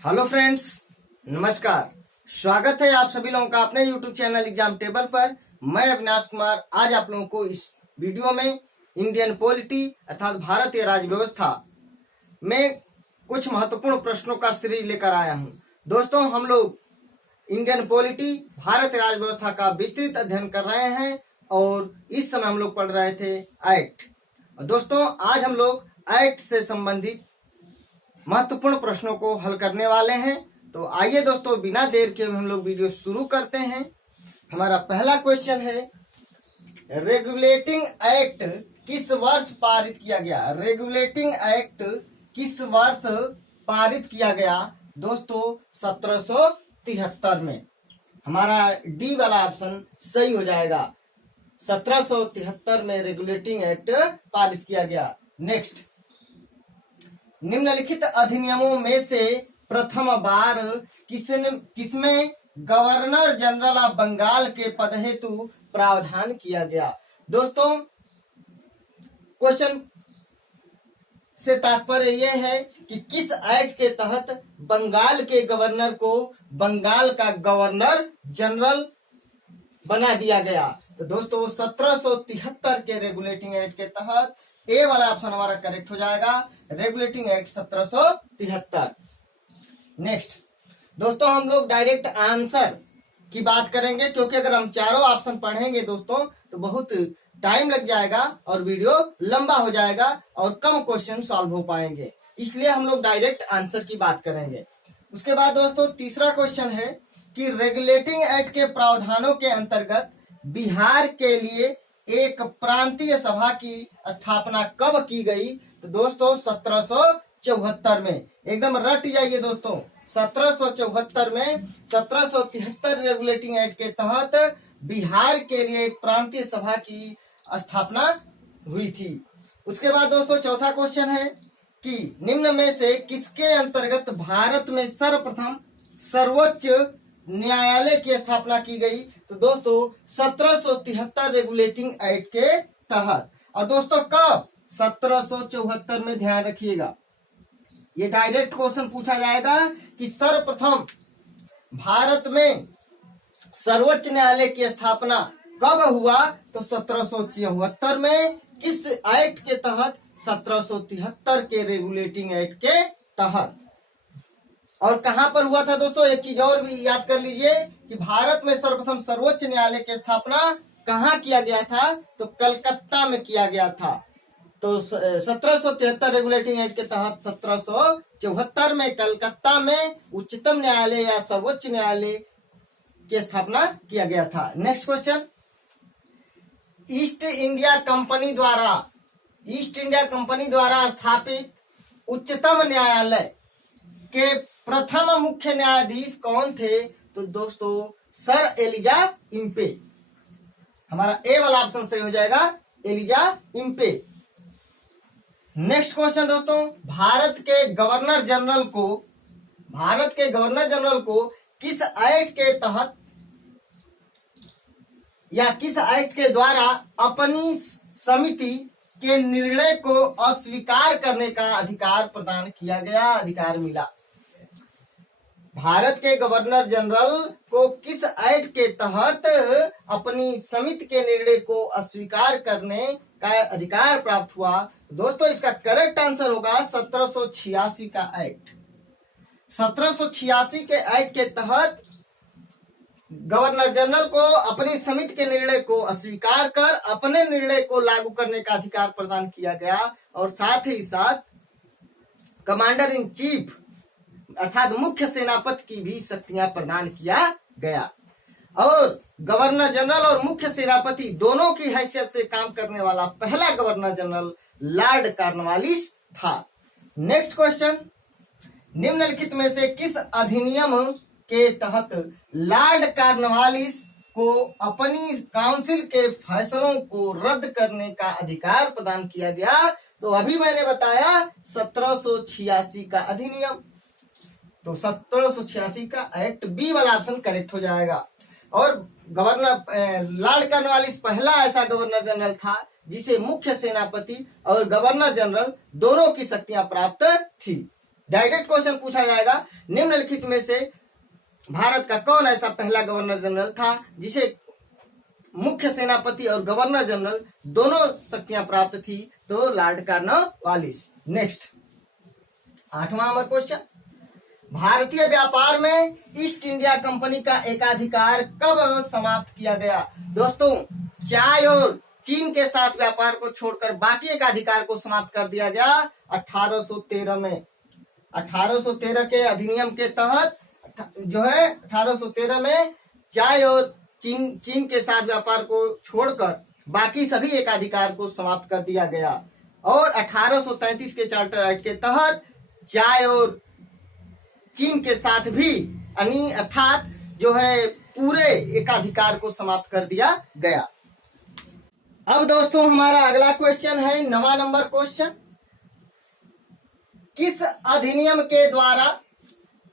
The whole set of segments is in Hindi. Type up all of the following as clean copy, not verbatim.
हेलो फ्रेंड्स, नमस्कार। स्वागत है आप सभी लोगों का अपने यूट्यूब चैनल एग्जाम टेबल पर। मैं अविनाश कुमार आज आप लोगों को इस वीडियो में इंडियन पॉलिटी अर्थात भारतीय राज्य व्यवस्था में कुछ महत्वपूर्ण प्रश्नों का सीरीज लेकर आया हूं। दोस्तों, हम लोग इंडियन पॉलिटी भारतीय राज्य व्यवस्था का विस्तृत अध्ययन कर रहे हैं और इस समय हम लोग पढ़ रहे थे एक्ट। दोस्तों, आज हम लोग एक्ट से संबंधित महत्वपूर्ण प्रश्नों को हल करने वाले हैं। तो आइए दोस्तों, बिना देर के हम लोग वीडियो शुरू करते हैं। हमारा पहला क्वेश्चन है, रेगुलेटिंग एक्ट किस वर्ष पारित किया गया? रेगुलेटिंग एक्ट किस वर्ष पारित किया गया? दोस्तों, 1773 में। हमारा डी वाला ऑप्शन सही हो जाएगा। 1773 में रेगुलेटिंग एक्ट पारित किया गया। नेक्स्ट, निम्नलिखित अधिनियमों में से प्रथम बार किसमें गवर्नर जनरल ऑफ बंगाल के पद हेतु प्रावधान किया गया? दोस्तों, क्वेश्चन से तात्पर्य यह है कि किस एक्ट के तहत बंगाल के गवर्नर को बंगाल का गवर्नर जनरल बना दिया गया। तो दोस्तों, 1773 के रेगुलेटिंग एक्ट के तहत ए वाला ऑप्शन हमारा करेक्ट हो जाएगा। Regulating act 1773। नेक्स्ट दोस्तों, हम लोग डायरेक्ट आंसर की बात करेंगे, क्योंकि अगर हम चारों ऑप्शन पढ़ेंगे दोस्तों तो बहुत टाइम लग जाएगा और वीडियो लंबा हो जाएगा और कम क्वेश्चन सॉल्व हो पाएंगे। इसलिए हम लोग डायरेक्ट आंसर की बात करेंगे। उसके बाद दोस्तों, तीसरा क्वेश्चन है कि रेगुलेटिंग एक्ट के प्रावधानों के अंतर्गत बिहार के लिए एक प्रांतीय सभा की स्थापना कब की गई? तो दोस्तों, 1774 में। एकदम रट जाइए दोस्तों, 1774 में 1773 रेगुलेटिंग एक्ट के तहत बिहार के लिए एक प्रांतीय सभा की स्थापना हुई थी। उसके बाद दोस्तों, चौथा क्वेश्चन है कि निम्न में से किसके अंतर्गत भारत में सर्वप्रथम सर्वोच्च न्यायालय की स्थापना की गई? तो दोस्तों, 1773 रेगुलेटिंग एक्ट के तहत। और दोस्तों, कब? 1774 में। ध्यान रखिएगा, ये डायरेक्ट क्वेश्चन पूछा जाएगा कि सर्वप्रथम भारत में सर्वोच्च न्यायालय की स्थापना कब हुआ? तो 1774 में। किस एक्ट के तहत? 1773 के रेगुलेटिंग एक्ट के तहत। और कहां पर हुआ था दोस्तों? एक चीज और भी याद कर लीजिए कि भारत में सर्वप्रथम सर्वोच्च न्यायालय की स्थापना कहां किया गया था? तो कलकत्ता में किया गया था। तो 1773 रेगुलेटिंग एक्ट के तहत 1774 में कलकत्ता में उच्चतम न्यायालय या सर्वोच्च न्यायालय की स्थापना किया गया था। Next question, east India company द्वारा स्थापित उच्चतम न्यायालय के प्रथम मुख्य न्यायाधीश कौन थे? तो दोस्तों, सर एलिजा इम्पे। हमारा ए वाला ऑप्शन सही हो जाएगा, एलिजा इम्पे। नेक्स्ट क्वेश्चन दोस्तों, भारत के गवर्नर जनरल को किस एक्ट के तहत या किस एक्ट के द्वारा अपनी समिति के निर्णय को अस्वीकार करने का अधिकार प्रदान किया गया, अधिकार मिला? भारत के गवर्नर जनरल को किस एक्ट के तहत अपनी समिति के निर्णय को अस्वीकार करने का अधिकार प्राप्त हुआ? दोस्तों, इसका करेक्ट आंसर होगा 1786 का एक्ट। 1786 के एक्ट के तहत गवर्नर जनरल को अपनी समिति के निर्णय को अस्वीकार कर अपने निर्णय को लागू करने का अधिकार प्रदान किया गया और साथ ही साथ कमांडर इन चीफ अर्थात मुख्य सेनापति की भी शक्तियां प्रदान किया गया। और गवर्नर जनरल और मुख्य सेनापति दोनों की हैसियत से काम करने वाला पहला गवर्नर जनरल लॉर्ड कॉर्नवालिस था। नेक्स्ट क्वेश्चन, निम्नलिखित में से किस अधिनियम के तहत लॉर्ड कॉर्नवालिस को अपनी काउंसिल के फैसलों को रद्द करने का अधिकार प्रदान किया गया? तो अभी मैंने बताया 1786 का अधिनियम। तो 1786 का एक्ट, बी वाला ऑप्शन करेक्ट हो जाएगा। और गवर्नर लॉर्ड कॉर्नवालिस पहला ऐसा गवर्नर जनरल था जिसे मुख्य सेनापति और गवर्नर जनरल दोनों की शक्तियां प्राप्त थी। डायरेक्ट क्वेश्चन पूछा जाएगा, निम्नलिखित में से भारत का कौन ऐसा पहला गवर्नर जनरल था जिसे मुख्य सेनापति और गवर्नर जनरल दोनों शक्तियां प्राप्त थी? तो लॉर्ड कॉर्नवालिस। नेक्स्ट 8वां नंबर क्वेश्चन, भारतीय व्यापार में ईस्ट इंडिया कंपनी का एकाधिकार कब समाप्त किया गया? दोस्तों, चाय और चीन के साथ व्यापार को छोड़कर बाकी एकाधिकार को समाप्त कर दिया गया 1813 में। 1813 के अधिनियम के तहत जो है 1813 में चाय और चीन के साथ व्यापार को छोड़कर बाकी सभी एकाधिकार को समाप्त कर दिया गया और 1833 के चार्टर एक्ट के तहत चाय और चीन के साथ भी अर्थात जो है पूरे एकाधिकार को समाप्त कर दिया गया। अब दोस्तों हमारा अगला क्वेश्चन है 9वां नंबर क्वेश्चन, किस अधिनियम के द्वारा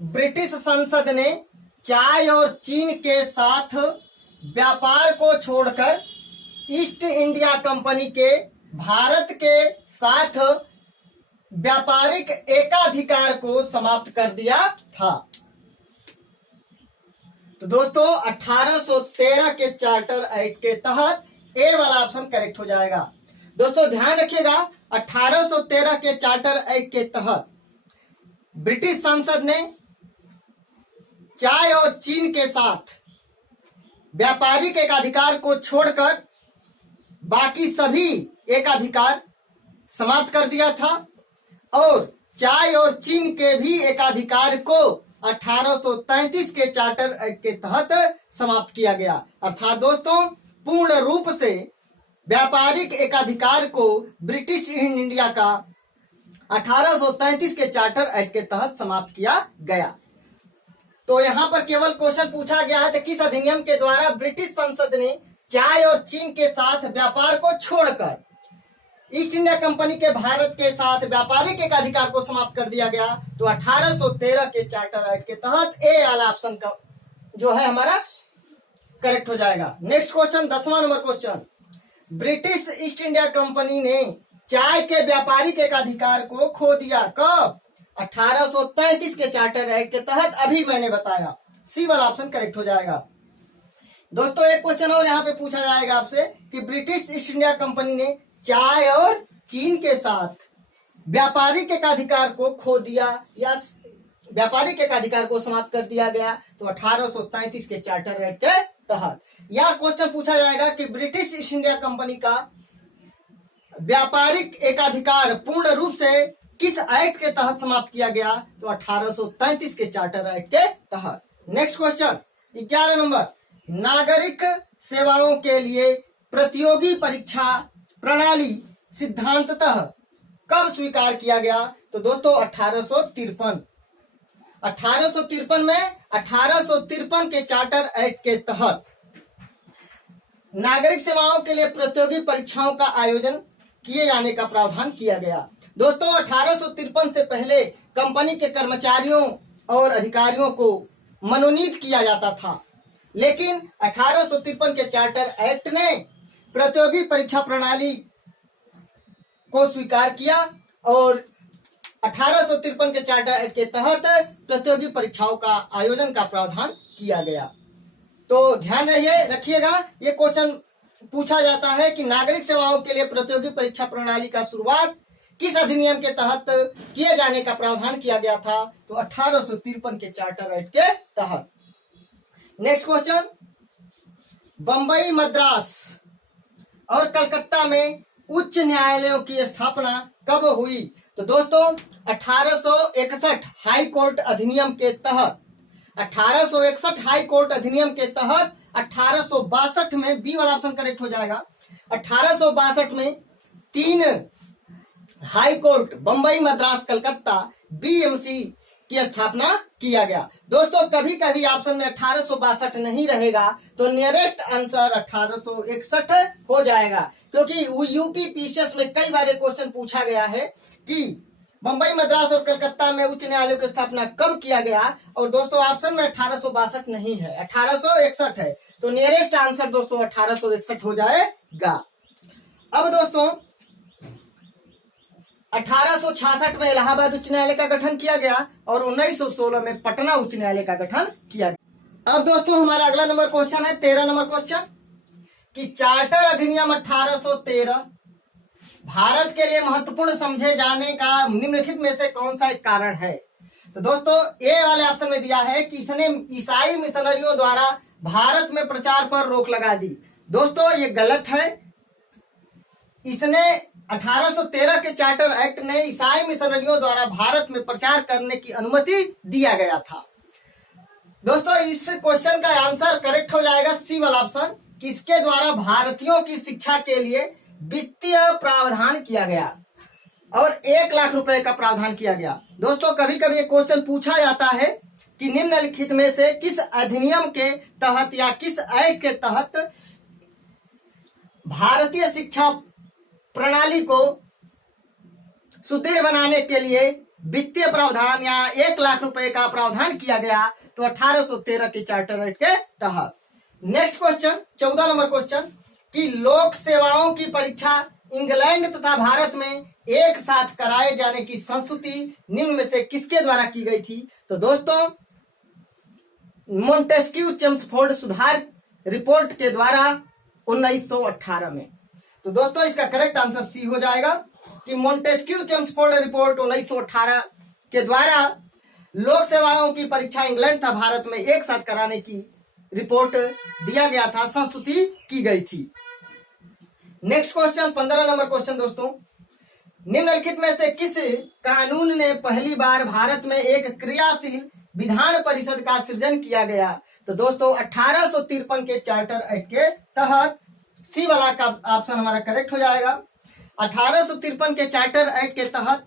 ब्रिटिश संसद ने चाय और चीन के साथ व्यापार को छोड़कर ईस्ट इंडिया कंपनी के भारत के साथ व्यापारिक एकाधिकार को समाप्त कर दिया था? तो दोस्तों 1813 के चार्टर एक्ट के तहत ए वाला ऑप्शन करेक्ट हो जाएगा। दोस्तों ध्यान रखिएगा, 1813 के चार्टर एक्ट के तहत ब्रिटिश संसद ने चाय और चीन के साथ व्यापारिक एकाधिकार को छोड़कर बाकी सभी एकाधिकार समाप्त कर दिया था और चाय और चीन के भी एकाधिकार को 1833 के चार्टर एक्ट के तहत समाप्त किया गया। अर्थात दोस्तों पूर्ण रूप से व्यापारिक एकाधिकार को ब्रिटिश इंडिया का 1833 के चार्टर एक्ट के तहत समाप्त किया गया। तो यहाँ पर केवल क्वेश्चन पूछा गया है कि किस अधिनियम के द्वारा ब्रिटिश संसद ने चाय और चीन के साथ व्यापार को छोड़कर ईस्ट इंडिया कंपनी के भारत के साथ व्यापारिक एकाधिकार को समाप्त कर दिया गया। तो 1813 के चार्टर एक्ट के तहत ए वाला ऑप्शन का जो है हमारा करेक्ट हो जाएगा। नेक्स्ट क्वेश्चन 10वां number question, British East India Company ने चाय के व्यापारिक एकाधिकार को खो दिया कब? 1833 के चार्टर एक्ट के तहत। अभी मैंने बताया, सी वाला ऑप्शन करेक्ट हो जाएगा। दोस्तों एक क्वेश्चन और यहाँ पे पूछा जाएगा आपसे कि ब्रिटिश ईस्ट इंडिया कंपनी ने चाय और चीन के साथ व्यापारिक एकाधिकार को खो दिया या व्यापारिक एकाधिकार को समाप्त कर दिया गया? तो 1833 के चार्टर एक्ट के तहत। यह क्वेश्चन पूछा जाएगा कि ब्रिटिश ईस्ट इंडिया कंपनी का व्यापारिक एकाधिकार पूर्ण रूप से किस एक्ट के तहत समाप्त किया गया? तो 1833 के चार्टर एक्ट के तहत। नेक्स्ट क्वेश्चन 11 नंबर, नागरिक सेवाओं के लिए प्रतियोगी परीक्षा प्रणाली सिद्धांततः कब स्वीकार किया गया? तो दोस्तों 1853 में 1853 के चार्टर एक्ट के तहत नागरिक सेवाओं के लिए प्रतियोगी परीक्षाओं का आयोजन किए जाने का प्रावधान किया गया। दोस्तों 1853 से पहले कंपनी के कर्मचारियों और अधिकारियों को मनोनीत किया जाता था, लेकिन 1853 के चार्टर एक्ट ने प्रतियोगी परीक्षा प्रणाली को स्वीकार किया और 1853 के चार्टर एक्ट के तहत प्रतियोगी परीक्षाओं का आयोजन का प्रावधान किया गया। तो ध्यान रखिएगा, ये क्वेश्चन पूछा जाता है कि नागरिक सेवाओं के लिए प्रतियोगी परीक्षा प्रणाली का शुरुआत किस अधिनियम के तहत किए जाने का प्रावधान किया गया था? तो 1853 के चार्टर एक्ट के तहत। नेक्स्ट क्वेश्चन, बंबई, मद्रास और कलकत्ता में उच्च न्यायालयों की स्थापना कब हुई? तो दोस्तों 1861 हाई कोर्ट अधिनियम के तहत 1861 हाई कोर्ट अधिनियम के तहत 1862 में, बी वाला ऑप्शन करेक्ट हो जाएगा, 1862 में 3 high court Bombay, Madras, Calcutta BMC की स्थापना किया गया। दोस्तों कभी कभी ऑप्शन में 1862 नहीं रहेगा तो नियरेस्ट आंसर 1861 हो जाएगा, क्योंकि यूपी पीसीएस में कई बार क्वेश्चन पूछा गया है कि बंबई, मद्रास और कलकत्ता में उच्च न्यायालयों की स्थापना कब किया गया। और दोस्तों ऑप्शन में 1862 नहीं है, 1861 है, तो नियरेस्ट आंसर दोस्तों 1861 हो जाएगा। अब दोस्तों 1866 में इलाहाबाद उच्च न्यायालय का गठन किया गया और 1916 में पटना उच्च न्यायालय का गठन किया गया। अब दोस्तों हमारा अगला नंबर क्वेश्चन है 13 नंबर क्वेश्चन कि चार्टर अधिनियम 1813 भारत के लिए महत्वपूर्ण समझे जाने का निम्नलिखित में से कौन सा एक कारण है। तो दोस्तों ए वाले ऑप्शन में दिया है कि इसने ईसाई मिशनरियों द्वारा भारत में प्रचार पर रोक लगा दी। दोस्तों ये गलत है। इसने 1813 के चार्टर एक्ट ने ईसाई मिशनरियों द्वारा भारत में प्रचार करने की अनुमति दिया गया था। दोस्तों इस क्वेश्चन का आंसर करेक्ट हो जाएगा सी वाला ऑप्शन, कि इसके द्वारा भारतीयों की शिक्षा के लिए वित्तीय प्रावधान किया गया और 1 लाख रुपए का प्रावधान किया गया। दोस्तों कभी कभी एक क्वेश्चन पूछा जाता है कि निम्नलिखित में से किस अधिनियम के तहत या किस एक्ट के तहत भारतीय शिक्षा प्रणाली को सुदृढ़ बनाने के लिए वित्तीय प्रावधान या 1 लाख रुपए का प्रावधान किया गया। तो 1813 के चार्टर एक्ट के तहत। नेक्स्ट क्वेश्चन 14 नंबर क्वेश्चन कि लोक सेवाओं की परीक्षा इंग्लैंड तथा भारत में एक साथ कराए जाने की संस्तुति निम्न में से किसके द्वारा की गई थी। तो दोस्तों मोंटेस्क्यू चेम्सफोर्ड सुधार रिपोर्ट के द्वारा 1918 में। तो दोस्तों इसका करेक्ट आंसर सी हो जाएगा कि मोंटेस्क्यू चेम्सफोर्ड रिपोर्ट 1918 के द्वारा लोक सेवाओं की परीक्षा इंग्लैंड तथा भारत में एक साथ कराने की रिपोर्ट दिया गया था, संस्तुति की गई थी। नेक्स्ट क्वेश्चन 15 नंबर क्वेश्चन दोस्तों, निम्नलिखित में से किस कानून ने पहली बार भारत में एक क्रियाशील विधान परिषद का सृजन किया गया। तो दोस्तों 1853 के चार्टर एक्ट के तहत सी वाला का ऑप्शन हमारा करेक्ट हो जाएगा। 1853 के चार्टर एक्ट के तहत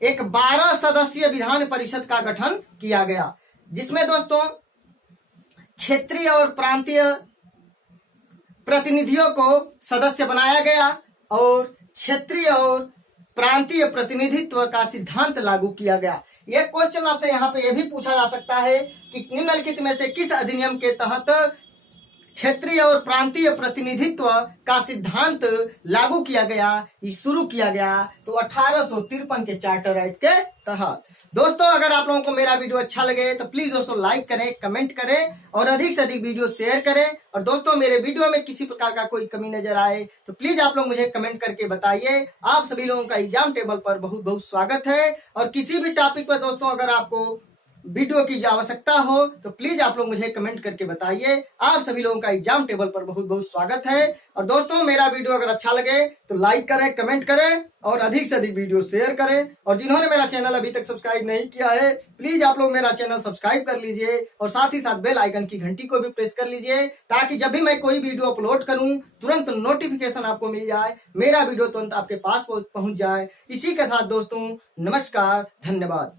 एक 12 सदस्यीय विधान परिषद का गठन किया गया, जिसमें दोस्तों क्षेत्रीय और प्रांतीय प्रतिनिधियों को सदस्य बनाया गया और क्षेत्रीय और प्रांतीय प्रतिनिधित्व का सिद्धांत लागू किया गया। यह क्वेश्चन आपसे यहाँ पे यह भी पूछा जा सकता है कि निम्नलिखित में से किस अधिनियम के तहत क्षेत्रीय और प्रांतीय प्रतिनिधित्व का सिद्धांत लागू किया गया, शुरू किया गया। तो 1853 के चार्टर एक्ट के तहत। दोस्तों अगर आप लोगों को मेरा वीडियो अच्छा लगे तो प्लीज दोस्तों लाइक करें, कमेंट करें और अधिक से अधिक वीडियो शेयर करें। और दोस्तों मेरे वीडियो में किसी प्रकार का कोई कमी नजर आए तो प्लीज आप लोग मुझे कमेंट करके बताइए। आप सभी लोगों का एग्जाम टेबल पर बहुत बहुत स्वागत है। और किसी भी टॉपिक पर दोस्तों अगर आपको वीडियो की आवश्यकता हो तो प्लीज आप लोग मुझे कमेंट करके बताइए। आप सभी लोगों का एग्जाम टेबल पर बहुत बहुत स्वागत है। और दोस्तों मेरा वीडियो अगर अच्छा लगे तो लाइक करें, कमेंट करें और अधिक से अधिक वीडियो शेयर करें। और जिन्होंने मेरा चैनल अभी तक सब्सक्राइब नहीं किया है प्लीज आप लोग मेरा चैनल सब्सक्राइब कर लीजिए और साथ ही साथ बेल आइकन की घंटी को भी प्रेस कर लीजिए, ताकि जब भी मैं कोई वीडियो अपलोड करूं तुरंत नोटिफिकेशन आपको मिल जाए, मेरा वीडियो तुरंत आपके पास पहुंच जाए। इसी के साथ दोस्तों नमस्कार, धन्यवाद।